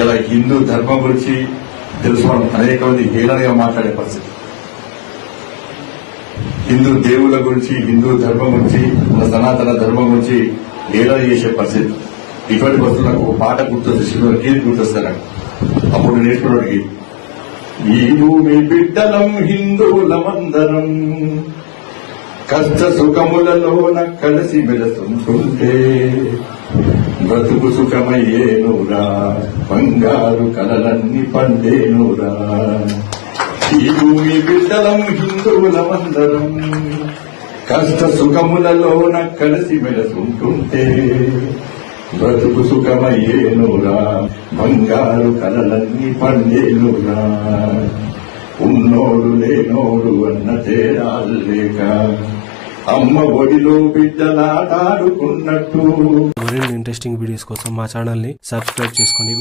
ఇలా హిందూ ధర్మం గురించి తెలుసుకోవడం అనేక మంది హేళనగా మాట్లాడే పరిస్థితి. హిందూ దేవుళ్ళ గురించి, హిందూ ధర్మం గురించి, మన సనాతన ధర్మం గురించి హేళన చేసే పరిస్థితి. ఇటువంటి పరిస్థితులు నాకు ఒక పాట గుర్తొచ్చి గీత గుర్తొస్తాను. అప్పుడు నేర్చుకున్నవాడికి, ఈ భూమి బిడ్డలం హిందువులమందరం కష్ట సుఖములలోన కలిసి మెలుస్తుంటే బ్రతుకు సుఖమయ్యేనురా, బంగారు కలలన్నీ పండేనురా. ఈ భూమి బిడ్డలం హిందువులమందరం కష్ట సుఖములలోన కలిసి మెలుస్తుంటే బ్రతుకు సుఖమయ్యేనురా, బంగారు కలలన్నీ పండేనురా. ఉన్నోడు లేనోడు అన్న తేడాలు లేక అమ్మ ఒడిలో బిడ్డలాటాడుకున్నట్టు. మరిన్ని ఇంట్రెస్టింగ్ వీడియోస్ కోసం మా ఛానల్ ని సబ్స్క్రైబ్ చేసుకోండి.